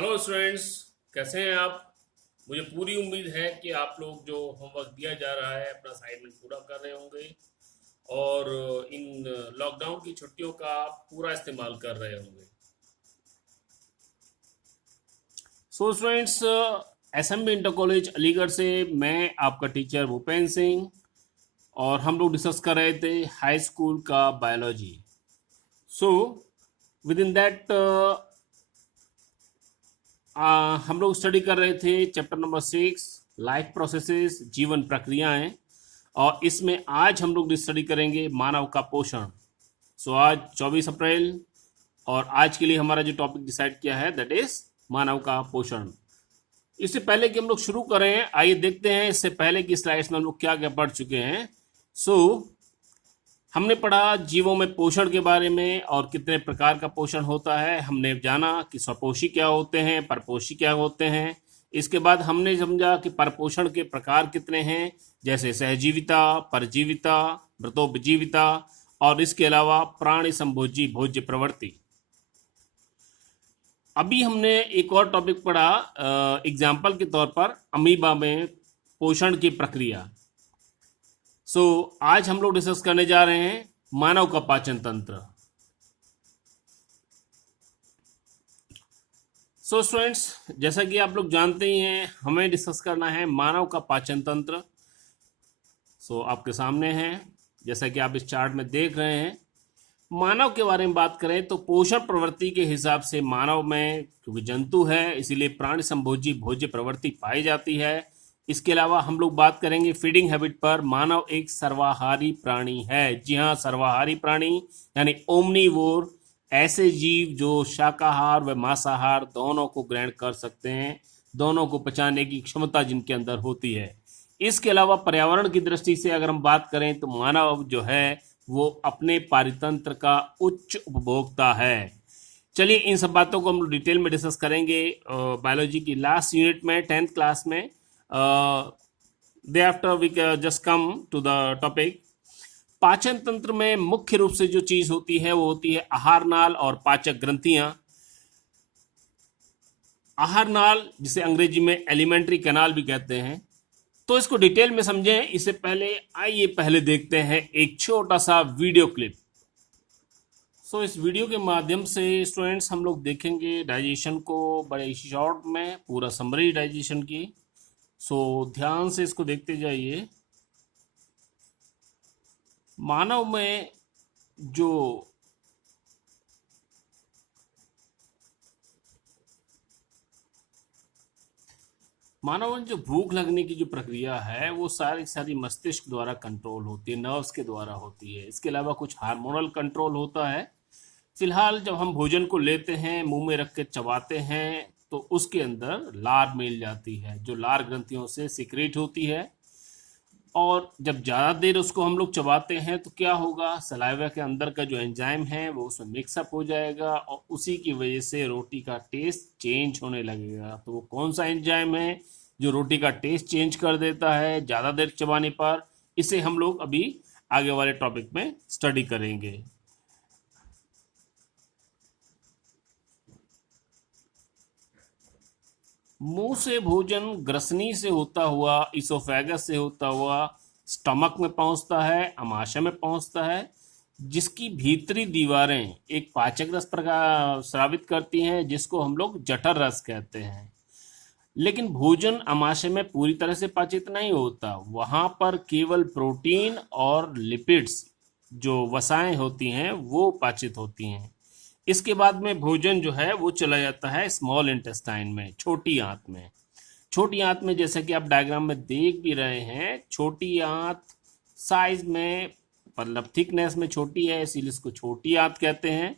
Hello students, कैसे हैं आप। मुझे पूरी उम्मीद है कि आप लोग जो होमवर्क दिया जा रहा है अपना असाइनमेंट पूरा कर रहे होंगे और इन लॉकडाउन की छुट्टियों का पूरा इस्तेमाल कर रहे होंगे। So students, SMB inter college Aligarh से मैं आपका टीचर भूपेंद्र सिंह और हम लोग डिस्कस कर रहे थे हाई स्कूल का biology. So with in that हम लोग स्टडी कर रहे थे चैप्टर नंबर 6, लाइफ प्रोसेसेस, जीवन प्रक्रियाएं। और इसमें आज हम लोग स्टडी करेंगे मानव का पोषण। सो आज 24 अप्रैल और आज के लिए हमारा जो टॉपिक डिसाइड किया है दैट इज मानव का पोषण। इससे पहले कि हम लोग शुरू करें, आइए देखते हैं इससे पहले की स्लाइड्स में हम लोग क्या क्या पढ़ चुके हैं। सो हमने पढ़ा जीवों में पोषण के बारे में और कितने प्रकार का पोषण होता है। हमने जाना कि स्वपोषी क्या होते हैं, परपोषी क्या होते हैं। इसके बाद हमने समझा कि परपोषण के प्रकार कितने हैं, जैसे सहजीविता, परजीविता, मृतोपजीविता और इसके अलावा प्राणी संभोजी भोज्य प्रवृत्ति। अभी हमने एक और टॉपिक पढ़ा एग्जाम्पल के तौर पर अमीबा में पोषण की प्रक्रिया। सो आज हम लोग डिस्कस करने जा रहे हैं मानव का पाचन तंत्र। सो स्टूडेंट्स, जैसा कि आप लोग जानते ही हैं, हमें डिस्कस करना है मानव का पाचन तंत्र। सो आपके सामने है, जैसा कि आप इस चार्ट में देख रहे हैं। मानव के बारे में बात करें तो पोषण प्रवृत्ति के हिसाब से मानव में, क्योंकि जंतु है इसीलिए प्राणी संभोजी भोज्य प्रवृत्ति पाई जाती है। इसके अलावा हम लोग बात करेंगे फीडिंग हैबिट पर। मानव एक सर्वाहारी प्राणी है। जी हाँ, सर्वाहारी प्राणी यानी ओमनीवोर, ऐसे जीव जो शाकाहार व मांसाहार दोनों को ग्रहण कर सकते हैं, दोनों को पचाने की क्षमता जिनके अंदर होती है। इसके अलावा पर्यावरण की दृष्टि से अगर हम बात करें तो मानव जो है वो अपने पारितंत्र का उच्च उपभोक्ता है। चलिए इन सब बातों को हम डिटेल में डिस्कस करेंगे बायोलॉजी की लास्ट यूनिट में, 10th क्लास में। They after we just come to the topic. पाचन तंत्र में मुख्य रूप से जो चीज होती है वो होती है आहार नाल और पाचक ग्रंथियां। आहार नाल जिसे अंग्रेजी में एलिमेंट्री कैनाल भी कहते हैं। तो इसको डिटेल में समझें इससे पहले आइए पहले देखते हैं एक छोटा सा वीडियो क्लिप। सो इस वीडियो के माध्यम से स्टूडेंट्स हम लोग देखेंगे डाइजेशन को बड़े शॉर्ट में, पूरा समरी डाइजेशन की। सो ध्यान से इसको देखते जाइए। मानव में जो भूख लगने की जो प्रक्रिया है वो सारी मस्तिष्क द्वारा कंट्रोल होती है, नर्व्स के द्वारा होती है। इसके अलावा कुछ हार्मोनल कंट्रोल होता है। फिलहाल जब हम भोजन को लेते हैं, मुंह में रख के चबाते हैं, तो उसके अंदर लार मिल जाती है जो लार ग्रंथियों से सिक्रेट होती है। और जब ज़्यादा देर उसको हम लोग चबाते हैं तो क्या होगा, सलाइवा के अंदर का जो एंजाइम है वो उसमें मिक्सअप हो जाएगा और उसी की वजह से रोटी का टेस्ट चेंज होने लगेगा। तो वो कौन सा एंजाइम है जो रोटी का टेस्ट चेंज कर देता है ज़्यादा देर चबाने पर, इसे हम लोग अभी आगे वाले टॉपिक में स्टडी करेंगे। मुंह से भोजन ग्रसनी से होता हुआ, इसोफेगस से होता हुआ स्टमक में पहुंचता है, अमाशय में पहुंचता है, जिसकी भीतरी दीवारें एक पाचक रस प्रकार स्रावित करती हैं जिसको हम लोग जठर रस कहते हैं। लेकिन भोजन अमाशय में पूरी तरह से पाचित नहीं होता, वहां पर केवल प्रोटीन और लिपिड्स जो वसाएं होती हैं वो पाचित होती हैं। इसके बाद में भोजन जो है वो चला जाता है स्मॉल इंटेस्टाइन में, छोटी आंत में। छोटी आंत में जैसे कि आप डायग्राम में देख भी रहे हैं, छोटी आंत साइज में मतलब थिकनेस में छोटी है, इसीलिए इसको छोटी आंत कहते हैं।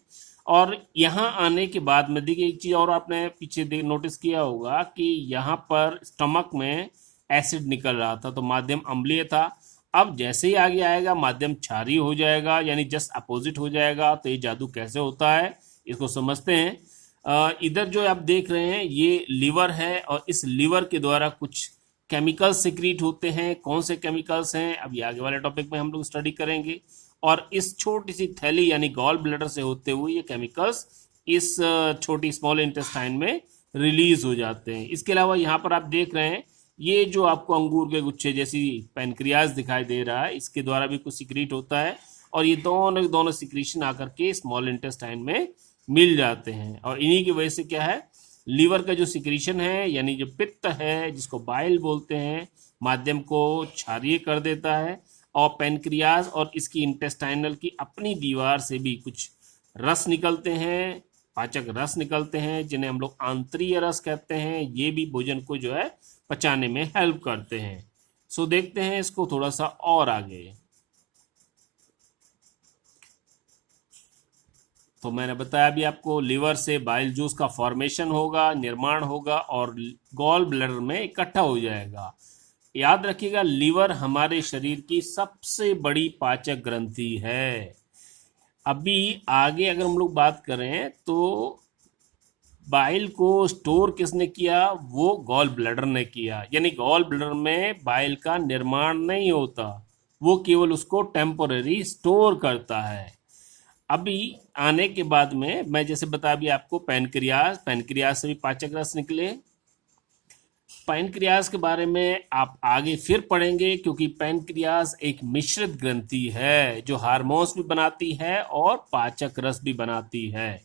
और यहाँ आने के बाद में देखिए एक चीज़ और आपने पीछे नोटिस किया होगा कि यहाँ पर स्टमक में एसिड निकल रहा था तो माध्यम अम्लीय था। अब जैसे ही आगे आएगा माध्यम क्षारीय हो जाएगा, यानी जस्ट अपोजिट हो जाएगा। तो ये जादू कैसे होता है इसको समझते हैं। इधर जो आप देख रहे हैं ये लीवर है और इस लीवर के द्वारा कुछ केमिकल्स सिक्रीट होते हैं। कौन से केमिकल्स हैं अभी आगे वाले टॉपिक में हम लोग स्टडी करेंगे। और इस छोटी सी थैली यानी गॉल ब्लैडर से होते हुए ये केमिकल्स इस छोटी स्मॉल इंटेस्टाइन में रिलीज हो जाते हैं। इसके अलावा यहाँ पर आप देख रहे हैं ये जो आपको अंगूर के गुच्छे जैसी पैनक्रियाज दिखाई दे रहा है, इसके द्वारा भी कुछ सिक्रीट होता है और ये दोनों दोनों सिक्रीशन आकर के स्मॉल इंटेस्टाइन में मिल जाते हैं और इन्हीं की वजह से क्या है, लीवर का जो सिक्रीशन है यानी जो पित्त है जिसको बाइल बोलते हैं, माध्यम को क्षारीय कर देता है और पैनक्रियाज और इसकी इंटेस्टाइनल की अपनी दीवार से भी कुछ रस निकलते हैं, पाचक रस निकलते हैं जिन्हें हम लोग आंतरीय रस कहते हैं। ये भी भोजन को जो है पचाने में हेल्प करते हैं। सो देखते हैं इसको थोड़ा सा और आगे। तो मैंने बताया अभी आपको लीवर से बाइल जूस का फॉर्मेशन होगा, निर्माण होगा और गॉल ब्लैडर में इकट्ठा हो जाएगा। याद रखिएगा लीवर हमारे शरीर की सबसे बड़ी पाचक ग्रंथि है। अभी आगे अगर हम लोग बात करें तो बाइल को स्टोर किसने किया, वो गॉल ब्लैडर ने किया। यानी गॉल ब्लैडर में बाइल का निर्माण नहीं होता, वो केवल उसको टेम्पोररी स्टोर करता है। अभी आने के बाद में मैं जैसे बताया अभी आपको पैनक्रियाज से भी पाचक रस निकले। पैनक्रियाज के बारे में आप आगे फिर पढ़ेंगे क्योंकि पैनक्रियाज एक मिश्रित ग्रंथि है जो हार्मोन्स भी बनाती है और पाचक रस भी बनाती है।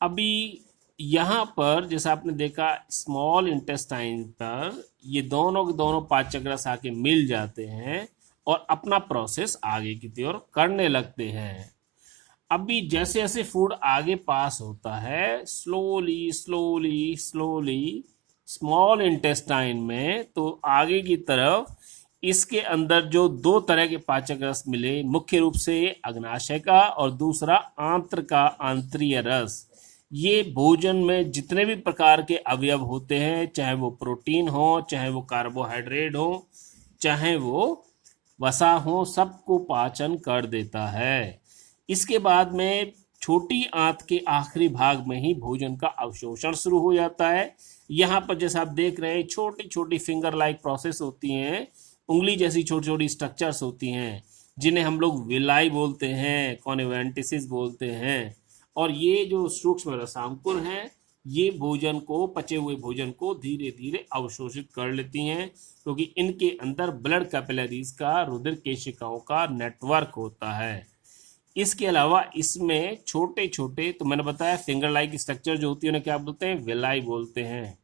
अभी यहाँ पर जैसा आपने देखा स्मॉल इंटेस्टाइन पर ये दोनों के दोनों पाचक रस आके मिल जाते हैं और अपना प्रोसेस आगे की ओर करने लगते हैं। अभी जैसे जैसे फूड आगे पास होता है slowly slowly slowly small intestine में, तो आगे की तरफ इसके अंदर जो दो तरह के पाचक रस मिले, मुख्य रूप से अग्नाशय का और दूसरा आंत्र का आंतरीय रस। ये भोजन में जितने भी प्रकार के अवयव होते हैं, चाहे वो प्रोटीन हो, चाहे वो कार्बोहाइड्रेट हो, चाहे वो वसा हो, सबको पाचन कर देता है। इसके बाद में छोटी आंत के आखिरी भाग में ही भोजन का अवशोषण शुरू हो जाता है। यहाँ पर जैसा आप देख रहे हैं छोटी छोटी फिंगर लाइक प्रोसेस होती हैं, उंगली जैसी छोटी छोटी स्ट्रक्चर्स होती हैं जिन्हें हम लोग विलाई बोलते हैं, कॉन्वेंटिसिस बोलते हैं। और ये जो सूक्ष्म रसांकुर हैं ये भोजन को, पचे हुए भोजन को धीरे धीरे अवशोषित कर लेती हैं क्योंकि इनके अंदर ब्लड कैपिलरीज का, रुधिर केशिकाओं का नेटवर्क होता है। इसके अलावा इसमें छोटे छोटे, तो मैंने बताया फिंगर लाइक स्ट्रक्चर जो होती है उन्हें क्या बोलते हैं, विलाई बोलते हैं।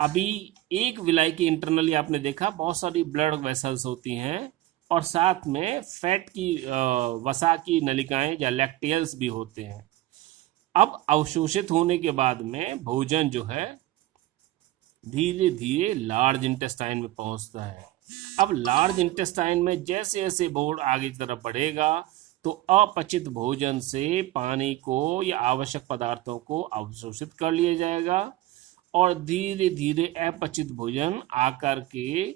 अभी एक विलाई की इंटरनली आपने देखा बहुत सारी ब्लड वेसल्स होती हैं और साथ में फैट की वसा की नलिकाएं या लैक्टियल्स भी होते हैं। अब अवशोषित होने के बाद में भोजन जो है धीरे धीरे लार्ज इंटेस्टाइन में पहुंचता है। अब लार्ज इंटेस्टाइन में जैसे जैसे भोजन आगे की तरफ बढ़ेगा तो अपचित भोजन से पानी को या आवश्यक पदार्थों को अवशोषित कर लिया जाएगा और धीरे धीरे अपचित भोजन आकर के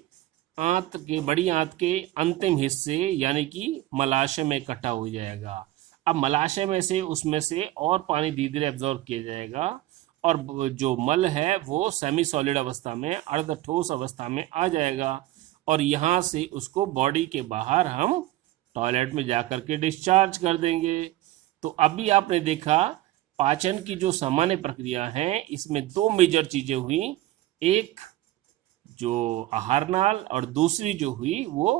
आंत के, बड़ी आंत के अंतिम हिस्से यानी कि मलाशय में इकट्ठा हो जाएगा। अब मलाशय में से उसमें से और पानी धीरे धीरे एब्जॉर्ब किया जाएगा और जो मल है वो सेमी सॉलिड अवस्था में, अर्ध ठोस अवस्था में आ जाएगा और यहाँ से उसको बॉडी के बाहर हम टॉयलेट में जाकर के डिस्चार्ज कर देंगे। तो अभी आपने देखा पाचन की जो सामान्य प्रक्रिया है इसमें दो मेजर चीजें हुई, एक जो आहार नाल और दूसरी जो हुई वो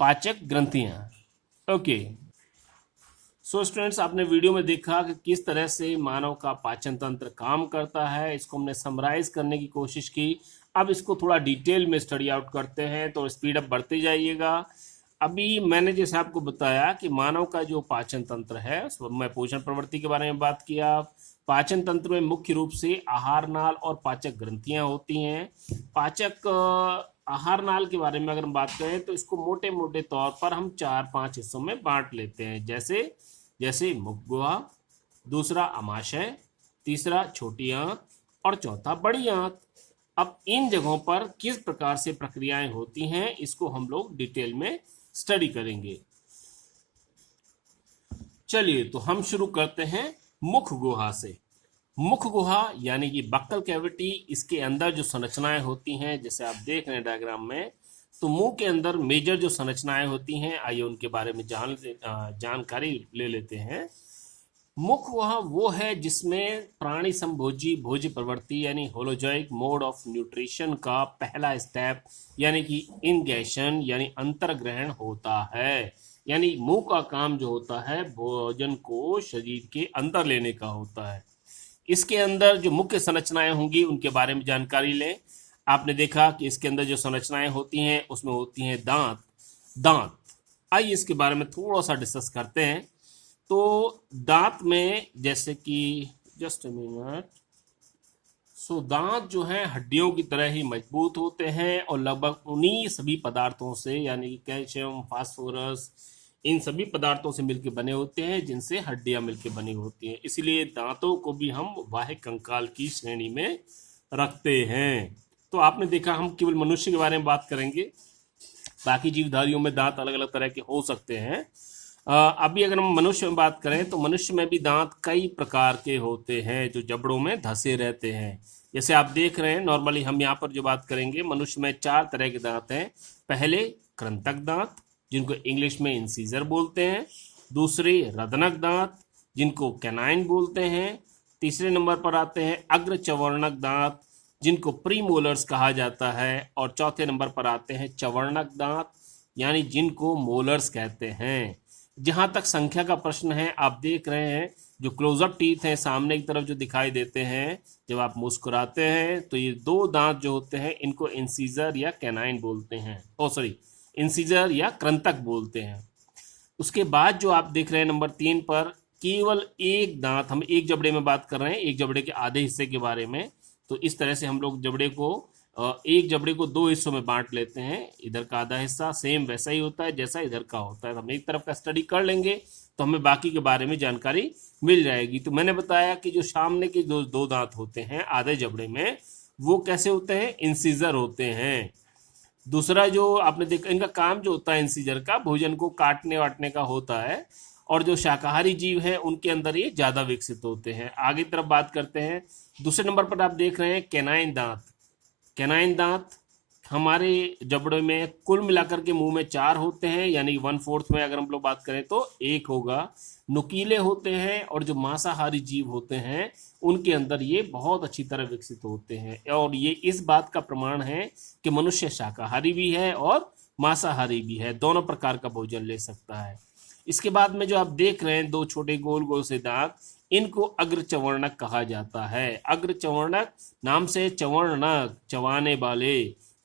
पाचक ग्रंथियां। ओके, सो स्टूडेंट्स आपने वीडियो में देखा कि किस तरह से मानव का पाचन तंत्र काम करता है, इसको हमने समराइज करने की कोशिश की। अब इसको थोड़ा डिटेल में स्टडी आउट करते हैं तो स्पीड अप बढ़ते जाइएगा। अभी मैंने जैसे आपको बताया कि मानव का जो पाचन तंत्र है, मैं पोषण प्रवृत्ति के बारे में बात किया। पाचन तंत्र में मुख्य रूप से आहार नाल और पाचक ग्रंथियां होती हैं। पाचक आहार नाल के बारे में अगर हम बात करें तो इसको मोटे मोटे तौर पर हम 4-5 हिस्सों में बांट लेते हैं, जैसे मुख गुहा, दूसरा अमाशय, तीसरा छोटी आंत और चौथा बड़ी आंत। अब इन जगहों पर किस प्रकार से प्रक्रियाएं होती हैं इसको हम लोग डिटेल में स्टडी करेंगे। चलिए तो हम शुरू करते हैं मुख गुहा से। मुख गुहा यानी कि बक्कल कैविटी, इसके अंदर जो संरचनाएं होती हैं जैसे आप देख रहे हैं डायग्राम में, तो मुंह के अंदर मेजर जो संरचनाएं होती हैं आइए उनके बारे में जानकारी ले लेते हैं। मुख वह वो है जिसमें प्राणी संभोजी भोज्य प्रवृत्ति यानी होलोजोइक मोड ऑफ न्यूट्रिशन का पहला स्टेप यानी कि इंगेशन यानी अंतर्ग्रहण होता है। यानी मुंह का काम जो होता है भोजन को शरीर के अंदर लेने का होता है। इसके अंदर जो मुख्य संरचनाएं होंगी उनके बारे में जानकारी लें। आपने देखा कि इसके अंदर जो संरचनाएं होती हैं उसमें होती हैं दांत। दांत, आइए इसके बारे में थोड़ा सा डिस्कस करते हैं। तो दांत में जैसे कि जस्ट अ मिनट, सो दांत जो हैं हड्डियों की तरह ही मजबूत होते हैं और लगभग उन्हीं सभी पदार्थों से यानी कि कैल्शियम, फास्फोरस, इन सभी पदार्थों से मिलकर बने होते हैं जिनसे हड्डियां मिलकर बनी होती हैं। इसलिए दांतों को भी हम बाह्य कंकाल की श्रेणी में रखते हैं। तो आपने देखा, हम केवल मनुष्य के बारे में बात करेंगे, बाकी जीवधारियों में दांत अलग अलग तरह के हो सकते हैं। अभी अगर हम मनुष्य में बात करें तो मनुष्य में भी दांत कई प्रकार के होते हैं जो जबड़ों में धंसे रहते हैं। जैसे आप देख रहे हैं, नॉर्मली हम यहाँ पर जो बात करेंगे, मनुष्य में 4 तरह के दांत हैं। पहले कृंतक दांत, जिनको इंग्लिश में इंसीजर बोलते हैं। दूसरे रदनक दांत, जिनको कैनाइन बोलते हैं। तीसरे नंबर पर आते हैं अग्र चवर्णक दांत, जिनको प्रीमोलर्स कहा जाता है। और चौथे नंबर पर आते हैं चवर्णक दांत, यानी जिनको मोलर्स कहते हैं। जहां तक संख्या का प्रश्न है, आप देख रहे हैं जो क्लोजअप टीथ हैं सामने की तरफ जो दिखाई देते हैं जब आप मुस्कुराते हैं, तो ये 2 दांत जो होते हैं इनको इंसीजर या कैनाइन बोलते हैं। ओ सॉरी, इंसीजर या कृंतक बोलते हैं। उसके बाद जो आप देख रहे हैं नंबर 3 पर, केवल एक दांत, हम एक जबड़े में बात कर रहे हैं, एक जबड़े के आधे हिस्से के बारे में। तो इस तरह से हम लोग जबड़े को एक जबड़े को 2 हिस्सों में बांट लेते हैं। इधर का आधा हिस्सा सेम वैसा ही होता है जैसा इधर का होता है। हम एक तरफ का स्टडी कर लेंगे तो हमें बाकी के बारे में जानकारी मिल जाएगी। तो मैंने बताया कि जो सामने के दो दांत होते हैं आधे जबड़े में, वो कैसे होते हैं, इंसीजर होते हैं। दूसरा जो आपने देखा, इनका काम जो होता है इंसीजर का, भोजन को काटने वाटने का होता है। और जो शाकाहारी जीव है उनके अंदर ये ज्यादा विकसित होते हैं। आगे तरफ बात करते हैं। दूसरे नंबर पर आप देख रहे हैं कैनाइन दांत। कैनाइन दांत हमारे जबड़े में कुल मिलाकर के मुंह में 4 होते हैं, यानी 1/4 में अगर हम लोग बात करें तो 1 होगा। नुकीले होते हैं और जो मांसाहारी जीव होते हैं उनके अंदर ये बहुत अच्छी तरह विकसित होते हैं। और ये इस बात का प्रमाण है कि मनुष्य शाकाहारी भी है और मांसाहारी भी है, दोनों प्रकार का भोजन ले सकता है। इसके बाद में जो आप देख रहे हैं 2 छोटे गोल गोल से दांत, इनको अग्रचवर्णक कहा जाता है। अग्रचवर्णक नाम से चवर्णक, चबाने वाले,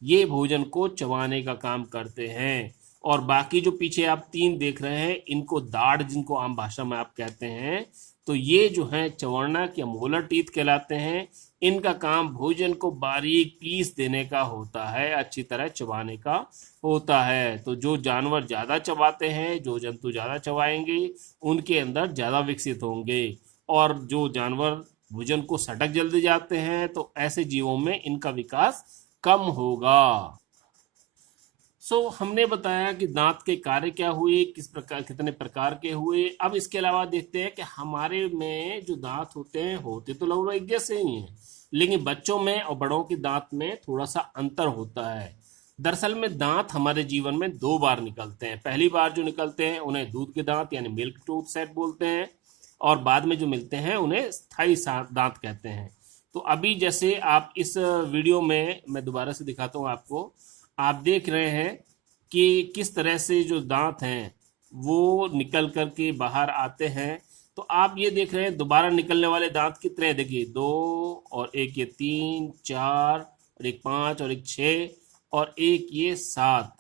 ये भोजन को चबाने का काम करते हैं। और बाकी जो पीछे आप 3 देख रहे हैं, इनको दाढ़, जिनको आम भाषा में आप कहते हैं, तो ये जो है चवर्णक या मोलर टीथ कहलाते हैं। इनका काम भोजन को बारीक पीस देने का होता है, अच्छी तरह चबाने का होता है। तो जो जानवर ज़्यादा चबाते हैं, जो जंतु ज़्यादा चबाएंगे, उनके अंदर ज़्यादा विकसित होंगे। और जो जानवर भोजन को सटक जल्दी जाते हैं, तो ऐसे जीवों में इनका विकास कम होगा। हमने बताया कि दांत के कार्य क्या हुए, किस प्रकार, कितने प्रकार के हुए। अब इसके अलावा देखते हैं कि हमारे में जो दांत होते हैं, होते तो लगभग एक जैसे ही हैं, लेकिन बच्चों में और बड़ों के दांत में थोड़ा सा अंतर होता है। दरअसल में दांत हमारे जीवन में 2 बार निकलते हैं। पहली बार जो निकलते हैं उन्हें दूध के दांत यानी मिल्क टूथ सेट बोलते हैं, और बाद में जो मिलते हैं उन्हें स्थायी दांत कहते हैं। तो अभी जैसे आप इस वीडियो में, मैं दोबारा से दिखाता हूँ आपको, आप देख रहे हैं कि किस तरह से जो दांत हैं वो निकल करके बाहर आते हैं। तो आप ये देख रहे हैं दोबारा निकलने वाले दांत कितने हैं, देखिए 2, और एक ये 3, 4, और एक 5, और एक 6, और एक ये 7,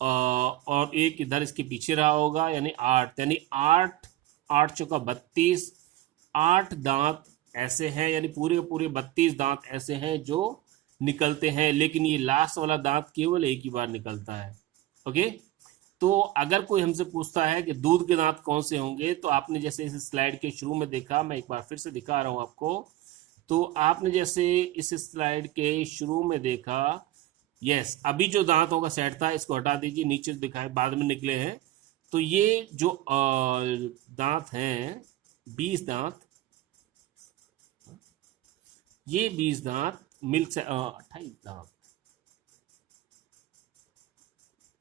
और एक इधर इसके पीछे रहा होगा, यानी 8, यानी 8, 8 चौका 32, 8 दांत ऐसे हैं, यानी पूरे पूरे 32 दांत ऐसे हैं जो निकलते हैं। लेकिन ये लास्ट वाला दांत केवल एक ही बार निकलता है। ओके, तो अगर कोई हमसे पूछता है कि दूध के दांत कौन से होंगे, तो आपने जैसे इस स्लाइड के शुरू में देखा, मैं एक बार फिर से दिखा रहा हूं आपको। तो आपने जैसे इस स्लाइड के शुरू में देखा, यस, अभी जो दांतों का सेट था इसको हटा दीजिए, नीचे दिखाए बाद में निकले हैं। तो ये जो दांत हैं, 20 दांत, ये 20 दांत मिल्क से 28 दांत,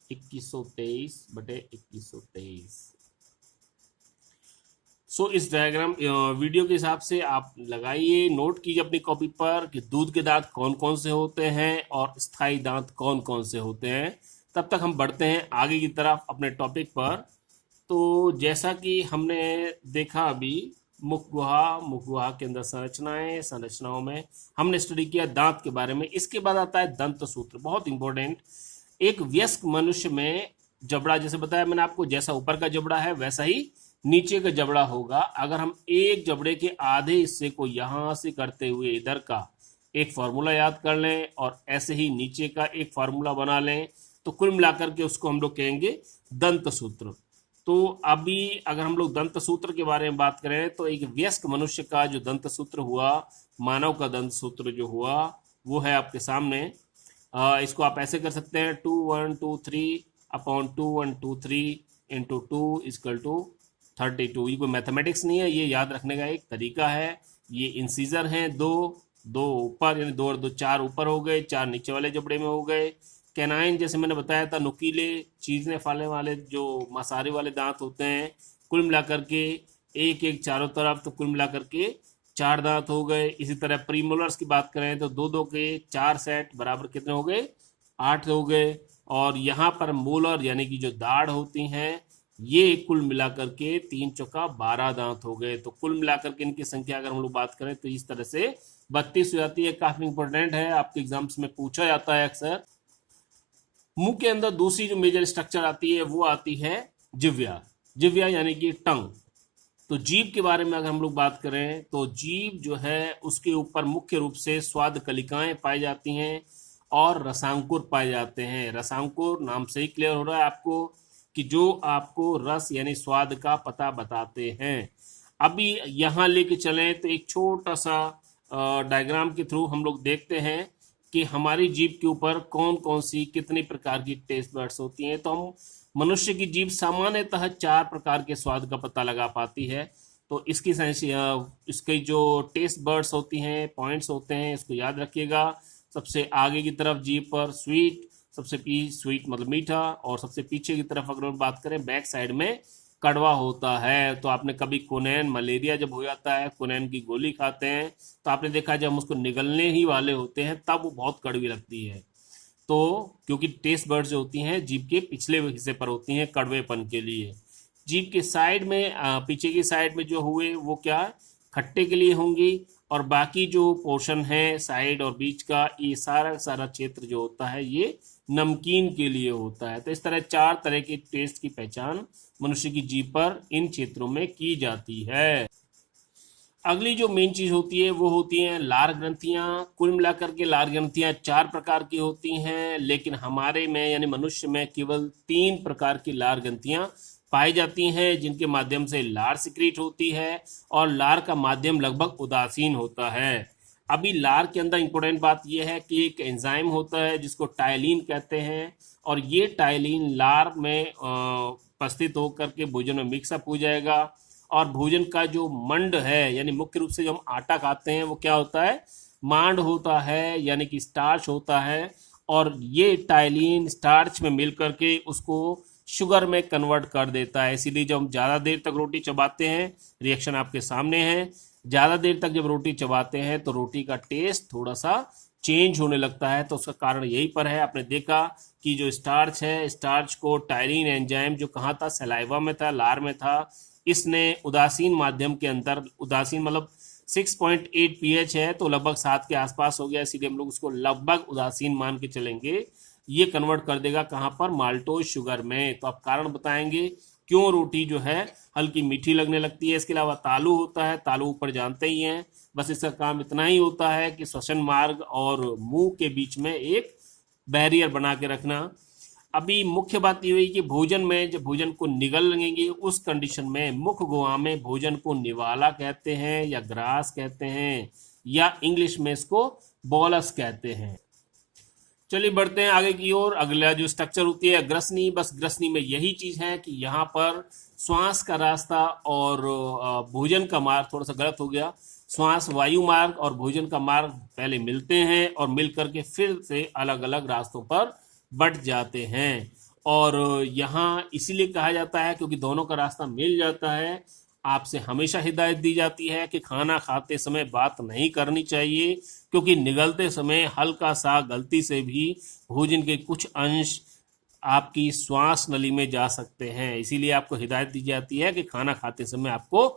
2123 बटे 2123। सो इस डायग्राम वीडियो के हिसाब से आप लगाइए, नोट कीजिए अपनी कॉपी पर कि दूध के दांत कौन कौन से होते हैं और स्थायी दांत कौन कौन से होते हैं। तब तक हम बढ़ते हैं आगे की तरफ अपने टॉपिक पर। तो जैसा कि हमने देखा अभी, मुख गुहा के अंदर संरचनाओं में हमने स्टडी किया दांत के बारे में। इसके बाद आता है दंत सूत्र, बहुत इंपॉर्टेंट। एक वयस्क मनुष्य में जबड़ा, जैसे बताया मैंने आपको, जैसा ऊपर का जबड़ा है वैसा ही नीचे का जबड़ा होगा। अगर हम एक जबड़े के आधे हिस्से को यहां से करते हुए इधर का एक फार्मूला याद कर लें और ऐसे ही नीचे का एक फार्मूला बना लें, तो कुल मिलाकर के उसको हम लोग कहेंगे दंत सूत्र। तो अभी अगर हम लोग दंत सूत्र के बारे में बात करें तो एक वयस्क मनुष्य का जो दंत सूत्र हुआ, मानव का दंत सूत्र जो हुआ, वो है आपके सामने। इसको आप ऐसे कर सकते हैं 2123 अपॉन 2123 इंटू 2 इक्वल टू 32। ये कोई मैथमेटिक्स नहीं है, ये याद रखने का एक तरीका है। ये इंसीजर हैं दो ऊपर, यानी 2 और 2 4 ऊपर हो गए, 4 नीचे वाले जबड़े में हो गए। कैनाइन जैसे मैंने बताया था, नुकीले चीजने फालने वाले जो मसारे वाले दांत होते हैं, कुल मिलाकर के एक एक चारों तरफ, तो कुल मिलाकर के 4 दांत हो गए। इसी तरह प्रीमोलर्स की बात करें तो 2 के 4 सेट बराबर कितने हो गए, 8 हो गए। और यहाँ पर मोलर यानी कि जो दाढ़ होती हैं, ये कुल मिलाकर के 3 चौका 12 दांत हो गए। तो कुल मिलाकर के इनकी संख्या अगर हम लोग बात करें तो इस तरह से 32 हो जाती है। काफी इंपॉर्टेंट है, आपके एग्जाम्स में पूछा जाता है अक्सर। मुंह के अंदर दूसरी जो मेजर स्ट्रक्चर आती है वो आती है जिव्या यानी कि टंग। तो जीभ के बारे में अगर हम लोग बात करें तो जीभ जो है उसके ऊपर मुख्य रूप से स्वाद कलिकाएं पाई जाती हैं और रसांकुर पाए जाते हैं। रसांकुर नाम से ही क्लियर हो रहा है आपको कि जो आपको रस यानी स्वाद का पता बताते हैं। अभी यहाँ लेके चलें तो एक छोटा सा डायग्राम के थ्रू हम लोग देखते हैं कि हमारी जीभ के ऊपर कौन कौन सी कितनी प्रकार की टेस्ट बड्स होती हैं। तो हम मनुष्य की जीभ सामान्यतः 4 प्रकार के स्वाद का पता लगा पाती है। तो इसकी जो टेस्ट बर्ड्स होती हैं, पॉइंट्स होते हैं, इसको याद रखिएगा। सबसे आगे की तरफ जीभ पर स्वीट, स्वीट मतलब मीठा, और सबसे पीछे की तरफ अगर हम बात करें बैक साइड में कड़वा होता है। तो आपने कभी कोनैन, मलेरिया जब हो जाता है, कोनैन की गोली खाते हैं तो आपने देखा जब हम उसको निगलने ही वाले होते हैं तब वो बहुत कड़वी लगती है। तो क्योंकि टेस्ट बर्ड्स जो होती हैं जीभ के पिछले हिस्से पर होती हैं कड़वेपन के लिए। जीभ के साइड में पीछे की साइड में जो हुए वो क्या खट्टे के लिए होंगी, और बाकी जो पोर्शन है साइड और बीच का, ये सारा क्षेत्र जो होता है ये नमकीन के लिए होता है। तो इस तरह 4 तरह के टेस्ट की पहचान मनुष्य की जीभ पर इन क्षेत्रों में की जाती है। अगली जो मेन चीज होती है वो होती हैं लार ग्रंथियां। कुल मिलाकर के लार ग्रंथियां 4 प्रकार की होती हैं, लेकिन हमारे में यानी मनुष्य में केवल 3 प्रकार की लार ग्रंथियां पाई जाती हैं, जिनके माध्यम से लार सिक्रीट होती है और लार का माध्यम लगभग उदासीन होता है। अभी लार के अंदर इंपॉर्टेंट बात यह है कि एक एंजाइम होता है जिसको टायलिन कहते हैं, और ये टायलिन लार में उपस्थित होकर के भोजन में मिक्सअप हो जाएगा। और भोजन का जो मंड है यानी मुख्य रूप से जो हम आटा खाते हैं वो क्या होता है, मांड होता है, यानी कि स्टार्च होता है। और ये टायलिन स्टार्च में मिल करके उसको शुगर में कन्वर्ट कर देता है। इसीलिए जब हम ज़्यादा देर तक रोटी चबाते हैं, रिएक्शन आपके सामने है, ज़्यादा देर तक जब रोटी चबाते हैं तो रोटी का टेस्ट थोड़ा सा चेंज होने लगता है। तो उसका कारण यही पर है। आपने देखा कि जो स्टार्च है, स्टार्च को टायलिन एंजाइम जो कहाँ था, सलाइवा में था, लार में था, इसने उदासीन माध्यम के अंदर, उदासीन मतलब 6.8 pH है तो लगभग 7 के आसपास हो गया, इसीलिए हम लोग उसको लगभग उदासीन मान के चलेंगे। ये कन्वर्ट कर देगा कहाँ पर, माल्टोज शुगर में। तो आप कारण बताएंगे क्यों रोटी जो है हल्की मीठी लगने लगती है। इसके अलावा तालू होता है, तालू ऊपर जानते ही हैं, बस इसका काम इतना ही होता है कि श्वसन मार्ग और मुंह के बीच में एक बैरियर बना के रखना। अभी मुख्य बात ये हुई कि भोजन में जब भोजन को निगल लेंगे उस कंडीशन में मुख गुहा में भोजन को निवाला कहते हैं या ग्रास कहते हैं, या इंग्लिश में इसको बोलस कहते हैं। चलिए बढ़ते हैं आगे की ओर। अगला जो स्ट्रक्चर होती है ग्रसनी, बस ग्रसनी में यही चीज है कि यहाँ पर श्वास का रास्ता और भोजन का मार्ग थोड़ा सा गलत हो गया। श्वास वायु मार्ग और भोजन का मार्ग पहले मिलते हैं और मिल करके फिर से अलग अलग रास्तों पर बट जाते हैं। और यहाँ इसीलिए कहा जाता है क्योंकि दोनों का रास्ता मिल जाता है आपसे हमेशा हिदायत दी जाती है कि खाना खाते समय बात नहीं करनी चाहिए, क्योंकि निगलते समय हल्का सा गलती से भी भोजन के कुछ अंश आपकी श्वास नली में जा सकते हैं। इसीलिए आपको हिदायत दी जाती है कि खाना खाते समय आपको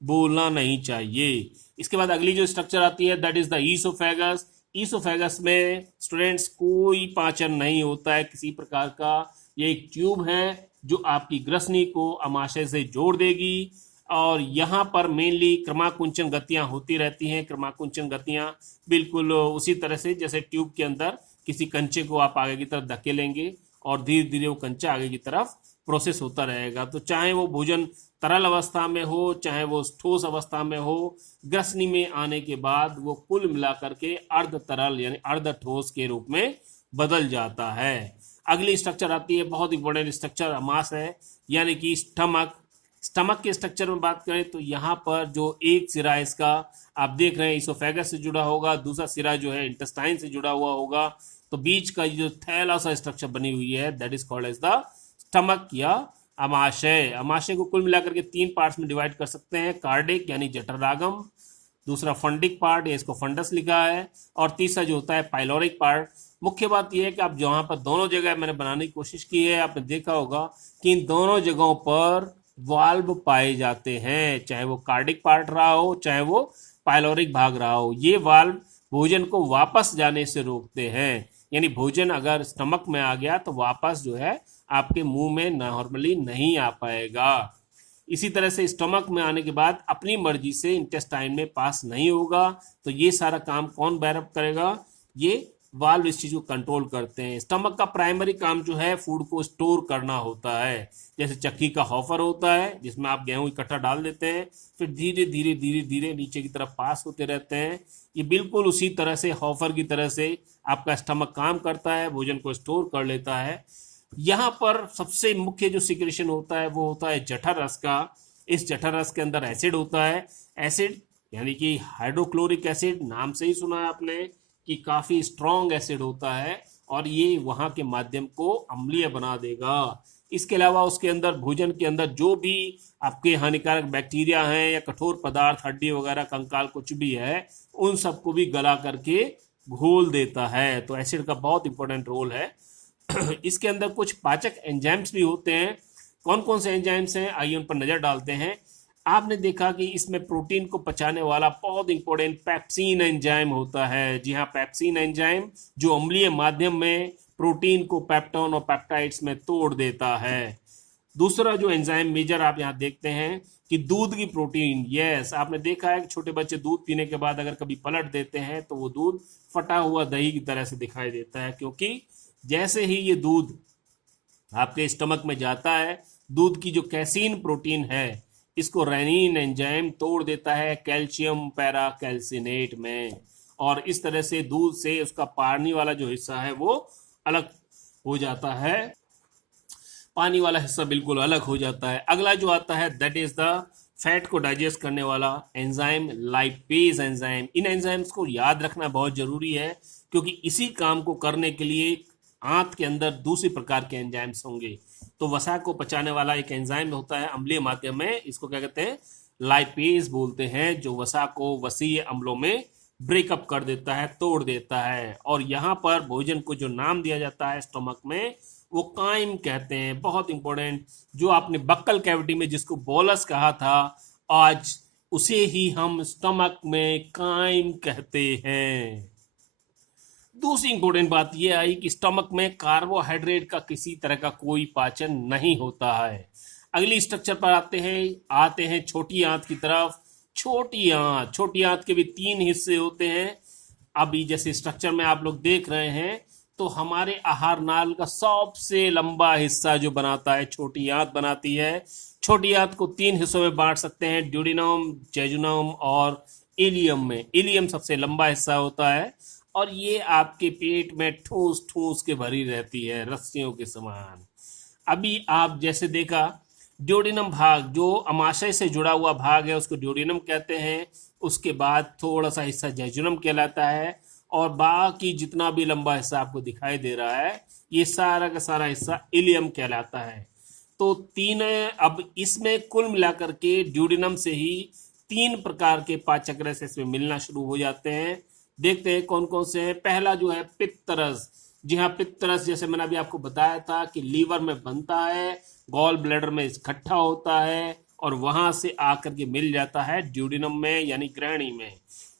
बोलना नहीं चाहिए। इसके बाद अगली जो स्ट्रक्चर आती है that is the oesophagus. Oesophagus में स्टूडेंट्स कोई पाचन नहीं होता है किसी प्रकार का। ये एक ट्यूब है जो आपकी ग्रसनी को अमाशय से जोड़ देगी, और यहाँ पर मेनली क्रमाकुंचन गतियाँ होती रहती हैं। क्रमाकुंचन गतियाँ बिल्कुल उसी तरह से जैसे ट्यूब के अंदर किसी कंचे को आप आगे की तरफ धकेलेंगे और धीरे धीरे वो कंचा आगे की तरफ प्रोसेस होता रहेगा। तो चाहे वो भोजन तरल अवस्था में हो, चाहे वो ठोस अवस्था में हो, ग्रसनी में आने के बाद वो कुल मिलाकर के अर्ध तरल यानी अर्ध ठोस के रूप में बदल जाता है। अगली स्ट्रक्चर आती है, बहुत इंपॉर्टेंट स्ट्रक्चर अमाशय यानी कि स्टमक। स्टमक के स्ट्रक्चर में बात करें तो यहाँ पर जो एक सिरा इसका आप देख रहे हैं इसोफेगस से जुड़ा होगा, दूसरा सिरा जो है इंटेस्टाइन से जुड़ा हुआ होगा। तो बीच का जो थैला सा स्ट्रक्चर बनी हुई है that is called as the stomach या अमाशय। अमाशय को कुल मिलाकर के 3 पार्ट्स में डिवाइड कर सकते हैं, कार्डिक यानी जठरागम, दूसरा फंडिक पार्ट या इसको फंडस लिखा है, और तीसरा जो होता है पाइलोरिक पार्ट। मुख्य बात यह है कि आप जहाँ पर दोनों जगह मैंने बनाने की कोशिश की है, आपने देखा होगा कि इन दोनों जगहों पर वाल्व पाए जाते हैं, चाहे वो कार्डिक पार्ट रहा हो चाहे वो पाइलोरिक भाग रहा हो। ये वाल्व भोजन को वापस जाने से रोकते हैं, यानी भोजन अगर स्टमक में आ गया तो वापस जो है आपके मुंह में नॉर्मली नहीं आ पाएगा। इसी तरह से स्टमक में आने के बाद अपनी मर्जी से इंटेस्टाइन में पास नहीं होगा। तो ये सारा काम कौन बैरअप करेगा? ये वाल्व इस चीज को कंट्रोल करते हैं। स्टमक का प्राइमरी काम जो है फूड को स्टोर करना होता है। जैसे चक्की का हॉफर होता है जिसमें आप गेहूं इकट्ठा डाल देते हैं, फिर धीरे धीरे धीरे धीरे नीचे की तरफ पास होते रहते हैं। ये बिल्कुल उसी तरह से हॉफर की तरह से आपका स्टमक काम करता है, भोजन को स्टोर कर लेता है। यहाँ पर सबसे मुख्य जो सिक्रेशन होता है वो होता है जठर रस का। इस जठर रस के अंदर एसिड होता है। एसिड यानी कि हाइड्रोक्लोरिक एसिड, नाम से ही सुना है आपने कि काफी स्ट्रॉन्ग एसिड होता है, और ये वहां के माध्यम को अम्लीय बना देगा। इसके अलावा उसके अंदर भोजन के अंदर जो भी आपके हानिकारक बैक्टीरिया हैं या कठोर पदार्थ, हड्डी वगैरह, कंकाल, कुछ भी है, उन सबको भी गला करके घोल देता है। तो एसिड का बहुत इंपॉर्टेंट रोल है। इसके अंदर कुछ पाचक एंजाइम्स भी होते हैं। कौन कौन से एंजाइम्स हैं आइए उन पर नजर डालते हैं। आपने देखा कि इसमें प्रोटीन को पचाने वाला बहुत इंपॉर्टेंट पेप्सिन एंजाइम होता है। जी हाँ, पेप्सिन एंजाइम जो अम्लीय माध्यम में प्रोटीन को पेप्टोन और पेप्टाइड्स में तोड़ देता है। दूसरा जो एंजाइम मेजर आप यहाँ देखते हैं कि दूध की प्रोटीन। यस, आपने देखा है कि छोटे बच्चे दूध पीने के बाद अगर कभी पलट देते हैं तो वो दूध फटा हुआ दही की तरह से दिखाई देता है, क्योंकि जैसे ही ये दूध आपके स्टमक में जाता है, दूध की जो कैसीन प्रोटीन है इसको रेनिन एंजाइम तोड़ देता है कैल्शियम पैरा कैल्सिनेट में, और इस तरह से दूध से उसका पानी वाला जो हिस्सा है वो अलग हो जाता है। पानी वाला हिस्सा बिल्कुल अलग हो जाता है। अगला जो आता है दैट इज द फैट को डाइजेस्ट करने वाला एंजाइम, लाइपेज एंजाइम। इन एंजाइम्स को याद रखना बहुत जरूरी है, क्योंकि इसी काम को करने के लिए आंत के अंदर दूसरी प्रकार के एंजाइम्स होंगे। तो वसा को पचाने वाला एक एंजाइम होता है अम्लीय माध्यम में, इसको क्या कहते हैं? लाइपेज बोलते हैं, जो वसा को वसीय अम्लों में ब्रेकअप कर देता है, तोड़ देता है। और यहाँ पर भोजन को जो नाम दिया जाता है स्टमक में वो काइम कहते हैं। बहुत इंपॉर्टेंट, जो आपने बक्कल कैविटी में जिसको बोलस कहा था, आज उसे ही हम स्टमक में काइम कहते हैं। दूसरी इंपॉर्टेंट बात यह आई कि स्टमक में कार्बोहाइड्रेट का किसी तरह का कोई पाचन नहीं होता है। अगली स्ट्रक्चर पर आते हैं छोटी आंत की तरफ। छोटी आंत के भी 3 हिस्से होते हैं। अभी जैसे स्ट्रक्चर में आप लोग देख रहे हैं, तो हमारे आहार नाल का सबसे लंबा हिस्सा जो बनाता है छोटी आंत बनाती है। छोटी आंत को 3 हिस्सों में बांट सकते हैं, ड्यूडिनम, जेजुनम और इलियम में। इलियम सबसे लंबा हिस्सा होता है, और ये आपके पेट में ठूस ठूस के भरी रहती है रस्सियों के समान। अभी आप जैसे देखा, ड्यूडिनम भाग जो अमाशय से जुड़ा हुआ भाग है उसको ड्यूडिनम कहते हैं। उसके बाद थोड़ा सा हिस्सा जेजुनम कहलाता है, और बाकी जितना भी लंबा हिस्सा आपको दिखाई दे रहा है ये सारा का सारा हिस्सा इलियम कहलाता है। तो तीन, अब इसमें कुल मिलाकर के ड्यूडेनम से ही 3 प्रकार के पाचक रस इसमें मिलना शुरू हो जाते हैं। देखते हैं कौन कौन से हैं। पहला जो है पित्तरस। जी हाँ, पित्तरस जैसे मैंने अभी आपको बताया था कि लीवर में बनता है, गॉल ब्लैडर में इकट्ठा होता है और वहां से आकर के मिल जाता है ड्यूडेनम में यानी ग्रहणी में।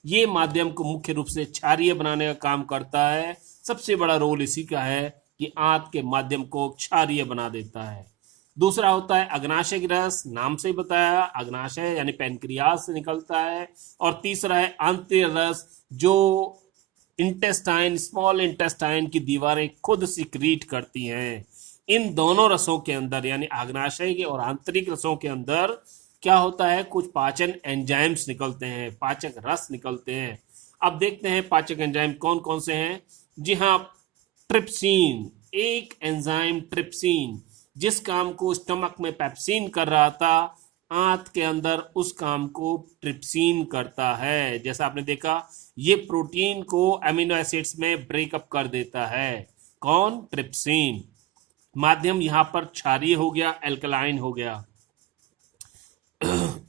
ये माध्यम को मुख्य रूप से क्षारीय बनाने का काम करता है। सबसे बड़ा रोल इसी का है कि आंत के माध्यम को क्षारीय बना देता है। दूसरा होता है अग्नाशय की रस, नाम से ही बताया, अग्नाशय यानी पैनक्रियास से निकलता है। और तीसरा है आंतरिक रस, जो इंटेस्टाइन, स्मॉल इंटेस्टाइन की दीवारें खुद सिक्रीट करती हैं। इन दोनों रसों के अंदर यानी अग्नाशय के और आंतरिक रसों के अंदर क्या होता है, कुछ पाचन एंजाइम्स निकलते हैं, पाचक रस निकलते हैं। अब देखते हैं पाचक एंजाइम कौन कौन से हैं। जी हाँ, ट्रिप्सिन, एक एंजाइम ट्रिप्सिन जिस काम को स्टमक में पेप्सिन कर रहा था, आंत के अंदर उस काम को ट्रिप्सिन करता है। जैसा आपने देखा, ये प्रोटीन को अमीनो एसिड्स में ब्रेकअप कर देता है। कौन? ट्रिप्सिन। माध्यम यहां पर क्षारीय हो गया, एल्कलाइन हो गया।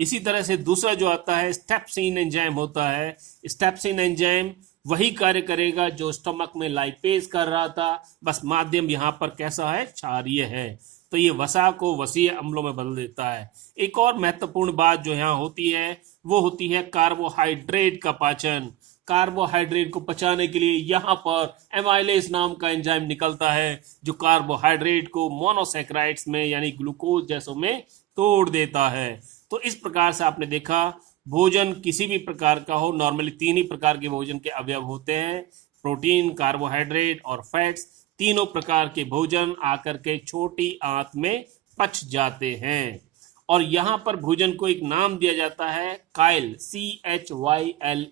इसी तरह से दूसरा जो आता है स्टेप्सिन एंजाइम होता है। स्टेप्सिन एंजाइम वही कार्य करेगा जो स्टमक में लाइपेज कर रहा था, बस माध्यम यहाँ पर कैसा है, क्षारीय है। तो ये वसा को वसीय अम्लों में बदल देता है। एक और महत्वपूर्ण बात जो यहाँ होती है वो होती है कार्बोहाइड्रेट का पाचन। कार्बोहाइड्रेट को पचाने के लिए यहाँ पर एमाइलेज नाम का एंजाइम निकलता है जो कार्बोहाइड्रेट को मोनोसैकेराइड्स में यानी ग्लूकोज जैसों में तोड़ देता है। तो इस प्रकार से आपने देखा, भोजन किसी भी प्रकार का हो, नॉर्मली 3 ही प्रकार के भोजन के अवयव होते हैं, प्रोटीन, कार्बोहाइड्रेट और फैट्स। तीनों प्रकार के भोजन आकर के छोटी आंत में पच जाते हैं और यहाँ पर भोजन को एक नाम दिया जाता है काइल, CHYLE,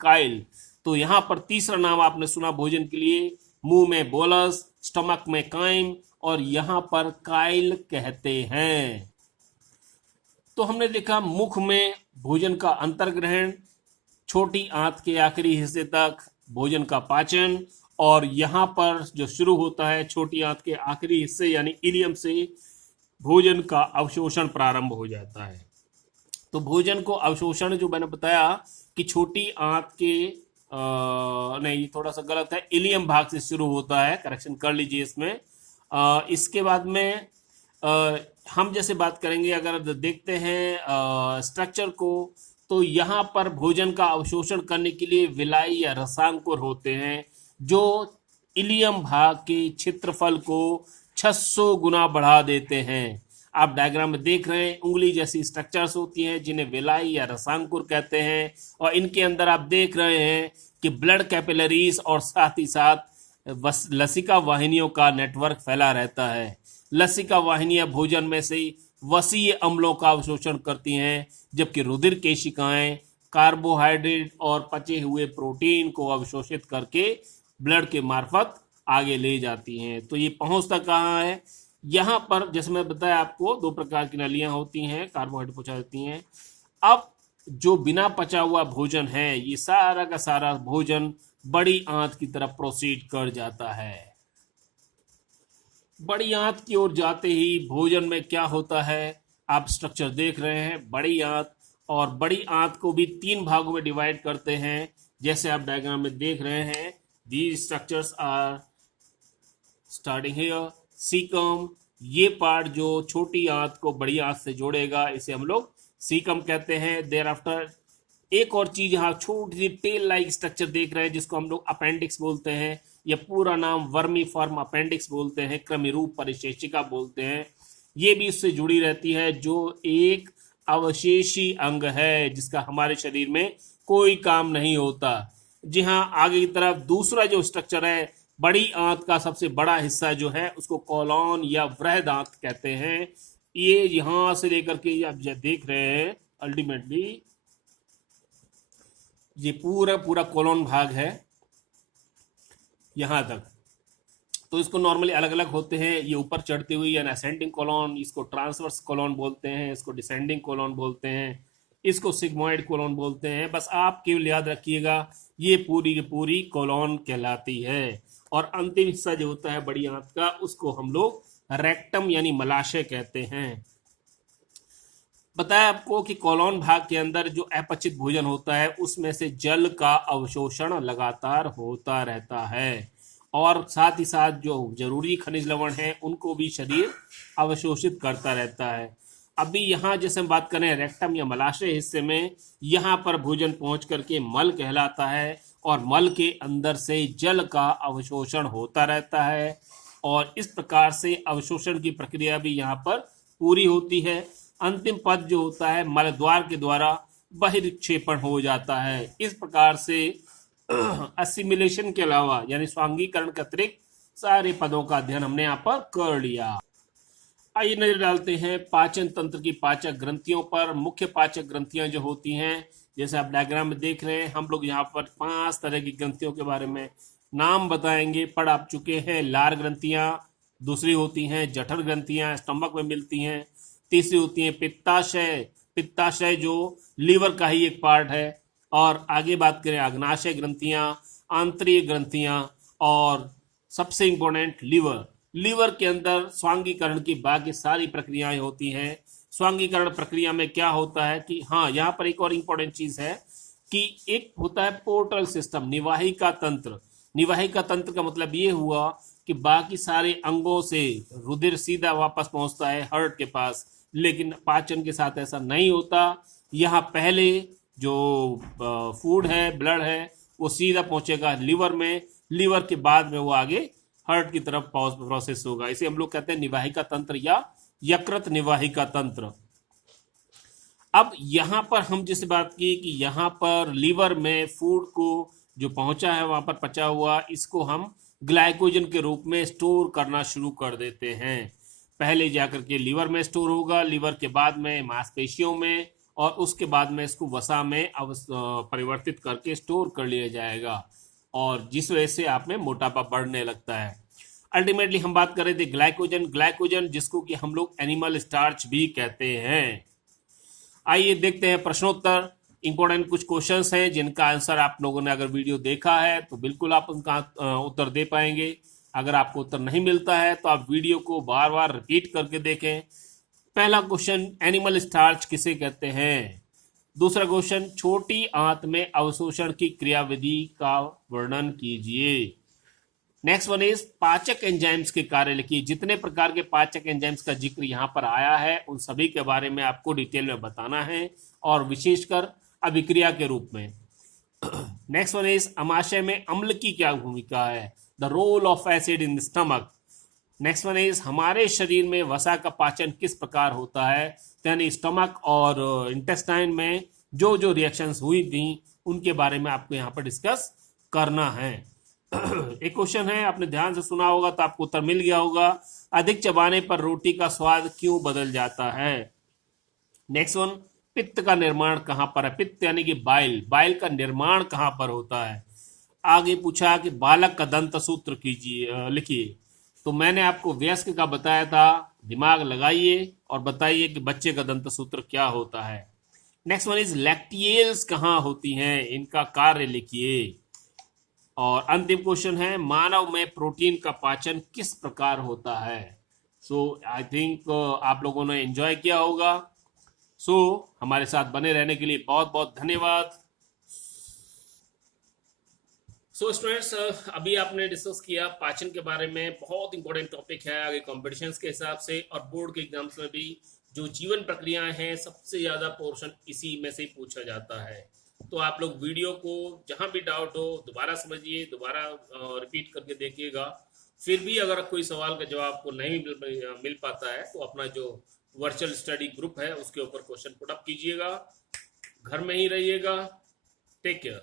काइल। तो यहाँ पर तीसरा नाम आपने सुना भोजन के लिए, मुंह में बोलस, स्टमक में काइम और यहाँ पर काइल कहते हैं। तो हमने देखा मुख में भोजन का अंतर्ग्रहण, छोटी आंत के आखिरी हिस्से तक भोजन का पाचन, और यहाँ पर जो शुरू होता है छोटी आंत के आखिरी हिस्से यानी इलियम से भोजन का अवशोषण प्रारंभ हो जाता है। तो भोजन को अवशोषण जो मैंने बताया कि छोटी आंत के नहीं, थोड़ा सा गलत है, इलियम भाग से शुरू होता है, करेक्शन कर लीजिए इसमें। इसके बाद में हम जैसे बात करेंगे, अगर देखते हैं स्ट्रक्चर को, तो यहाँ पर भोजन का अवशोषण करने के लिए विलाई या रसांकुर होते हैं जो इलियम भाग के क्षेत्रफल को 600 गुना बढ़ा देते हैं। आप डायग्राम में देख रहे हैं उंगली जैसी स्ट्रक्चर्स होती हैं जिन्हें विलाई या रसांकुर कहते हैं, और इनके अंदर आप देख रहे हैं कि ब्लड कैपिलरीज और साथ ही साथ लसिका वाहिनियों का नेटवर्क फैला रहता है। लसिका वाहिनियां भोजन में से वसीय अम्लों का अवशोषण करती हैं, जबकि रुधिर केशिकाएं कार्बोहाइड्रेट और पचे हुए प्रोटीन को अवशोषित करके ब्लड के मार्फत आगे ले जाती हैं। तो ये पहुंचता कहाँ है, यहाँ पर जैसे मैं बताया आपको 2 प्रकार की नलियां होती हैं, कार्बोहाइड्रेट पहुंचा देती हैं। अब जो बिना पचा हुआ भोजन है, ये सारा का सारा भोजन बड़ी आंत की तरफ प्रोसीड कर जाता है। बड़ी आंत की ओर जाते ही भोजन में क्या होता है, आप स्ट्रक्चर देख रहे हैं, बड़ी आंत, और बड़ी आंत को भी 3 भागों में डिवाइड करते हैं, जैसे आप डायग्राम में देख रहे हैं। These structures are starting here. Caecum, ये पार्ट जो छोटी आंत को बड़ी आंत से जोड़ेगा, इसे हम लोग सीकम कहते हैं। देयर आफ्टर एक और चीज, यहाँ छोटी सी टेल लाइक स्ट्रक्चर देख रहे हैं जिसको हम लोग अपेंडिक्स बोलते हैं, या पूरा नाम वर्मी फॉर्म अपेंडिक्स बोलते हैं, क्रमिरूप परिशेषिका बोलते हैं। ये भी इससे जुड़ी रहती है, जो एक अवशेषी अंग है जिसका हमारे शरीर में कोई काम नहीं होता। जी हाँ, आगे की तरफ दूसरा जो स्ट्रक्चर है, बड़ी आंत का सबसे बड़ा हिस्सा जो है उसको कॉलोन या वृहद आंत कहते हैं। ये यहां से लेकर के आप देख रहे हैं, अल्टीमेटली ये पूरा पूरा कॉलोन भाग है यहां तक। तो इसको नॉर्मली अलग अलग होते हैं, ये ऊपर चढ़ती हुई या असेंडिंग कॉलोन, इसको ट्रांसवर्स कॉलोन बोलते हैं, इसको डिसेंडिंग कॉलोन बोलते हैं, इसको सिग्मोइड कॉलोन बोलते हैं। बस आप केवल याद रखिएगा, ये पूरी की पूरी कॉलोन कहलाती है। और अंतिम हिस्सा जो होता है बड़ी आंत का, उसको हम लोग रेक्टम यानी मलाशय कहते हैं। बताया आपको कि कॉलोन भाग के अंदर जो अपचित भोजन होता है उसमें से जल का अवशोषण लगातार होता रहता है और साथ ही साथ जो जरूरी खनिज लवण हैं उनको भी शरीर अवशोषित करता रहता है। अभी यहाँ जैसे हम बात करें रेक्टम या मलाशय हिस्से में, यहाँ पर भोजन पहुंच करके मल कहलाता है और मल के अंदर से जल का अवशोषण होता रहता है और इस प्रकार से अवशोषण की प्रक्रिया भी यहाँ पर पूरी होती है। अंतिम पद जो होता है मल द्वार के द्वारा बहिर्क्षेपण हो जाता है। इस प्रकार से असिमिलेशन के अलावा यानी स्वांगीकरण के अतिरिक्त सारे पदों का अध्ययन हमने यहाँ पर कर लिया। आइए नजर डालते हैं पाचन तंत्र की पाचक ग्रंथियों पर। मुख्य पाचक ग्रंथियां जो होती हैं, जैसे आप डायग्राम में देख रहे हैं, हम लोग यहाँ पर 5 तरह की ग्रंथियों के बारे में नाम बताएंगे। पढ़ आप चुके हैं। लार ग्रंथियां, दूसरी होती हैं जठर ग्रंथियां, स्टमक में मिलती हैं। तीसरी होती है पित्ताशय, पित्ताशय जो लीवर का ही एक पार्ट है। और आगे बात करें अग्नाशय ग्रंथियां, आंतरिक ग्रंथियां और सबसे इंपॉर्टेंट लीवर। लीवर के अंदर स्वांगीकरण की बाकी सारी प्रक्रियाएं होती हैं। स्वांगीकरण प्रक्रिया में क्या होता है कि हाँ, यहाँ पर एक और इंपॉर्टेंट चीज है कि एक होता है पोर्टल सिस्टम, निवाहिका तंत्र। निवाहिका तंत्र का मतलब ये हुआ कि बाकी सारे अंगों से रुधिर सीधा वापस पहुंचता है हार्ट के पास, लेकिन पाचन के साथ ऐसा नहीं होता। यहाँ पहले जो फूड है, ब्लड है, वो सीधा पहुंचेगा लीवर में, लीवर के बाद में वो आगे हार्ट की तरफ प्रोसेस होगा। इसे हम लोग कहते हैं निवाहिका तंत्र या यकृत निवाहिका तंत्र। अब यहाँ पर हम जिस बात की कि यहाँ पर लीवर में फूड को जो पहुंचा है वहां पर पचा हुआ, इसको हम ग्लाइकोजन के रूप में स्टोर करना शुरू कर देते हैं। पहले जाकर के लीवर में स्टोर होगा, लीवर के बाद में मांसपेशियों में, और उसके बाद में इसको वसा में परिवर्तित करके स्टोर कर लिया जाएगा और जिस वजह से आप में मोटापा बढ़ने लगता है। अल्टीमेटली हम बात कर रहे थे ग्लाइकोजन, ग्लाइकोजन जिसको कि हम लोग एनिमल स्टार्च भी कहते हैं। आइए देखते हैं प्रश्नोत्तर। इंपॉर्टेंट कुछ क्वेश्चंस हैं जिनका आंसर आप लोगों ने अगर वीडियो देखा है तो बिल्कुल आप उनका उत्तर दे पाएंगे। अगर आपको उत्तर नहीं मिलता है तो आप वीडियो को बार बार रिपीट करके देखें। पहला क्वेश्चन, एनिमल स्टार्च किसे कहते हैं? दूसरा क्वेश्चन, छोटी आंत में अवशोषण की क्रियाविधि का वर्णन कीजिए। नेक्स्ट वन इज पाचक एंजाइम्स के कार्य लिखिए। जितने प्रकार के पाचक एंजाइम्स का जिक्र यहाँ पर आया है उन सभी के बारे में आपको डिटेल में बताना है और विशेषकर अभिक्रिया के रूप में। नेक्स्ट वन इज अमाशय में अम्ल की क्या भूमिका है, the role of acid in stomach. Next one is हमारे शरीर में वसा का पाचन किस प्रकार होता है, यानी स्टमक और इंटेस्टाइन में जो जो रिएक्शंस हुई थी उनके बारे में आपको यहाँ पर डिस्कस करना है। एक क्वेश्चन है, आपने ध्यान से सुना होगा तो आपको उत्तर मिल गया होगा, अधिक चबाने पर रोटी का स्वाद क्यों बदल जाता है। नेक्स्ट वन, पित्त का निर्माण कहाँ पर है, पित्त यानी कि बाइल, बाइल का निर्माण कहाँ पर होता है। आगे पूछा कि बालक का दंत सूत्र कीजिए, लिखिए। तो मैंने आपको वयस्क का बताया था, दिमाग लगाइए और बताइए कि बच्चे का दंत सूत्र क्या होता है। नेक्स्ट वन इज लैक्टियल्स कहाँ होती हैं, इनका कार्य लिखिए। और अंतिम क्वेश्चन है, मानव में प्रोटीन का पाचन किस प्रकार होता है। सो आई थिंक आप लोगों ने एंजॉय किया होगा। सो हमारे साथ बने रहने के लिए बहुत बहुत धन्यवाद। सो स्टूडेंट्स, अभी आपने डिस्कस किया पाचन के बारे में, बहुत इंपॉर्टेंट टॉपिक है आगे कॉम्पिटिशन्स के हिसाब से और बोर्ड के एग्जाम्स में भी जो जीवन प्रक्रियाएं हैं सबसे ज़्यादा पोर्शन इसी में से पूछा जाता है। तो आप लोग वीडियो को जहां भी डाउट हो दोबारा समझिए, दोबारा रिपीट करके देखिएगा। फिर भी अगर कोई सवाल का जवाब आपको नहीं मिल पाता है तो अपना जो वर्चुअल स्टडी ग्रुप है उसके ऊपर क्वेश्चन पुट अप कीजिएगा। घर में ही रहिएगा। Take care.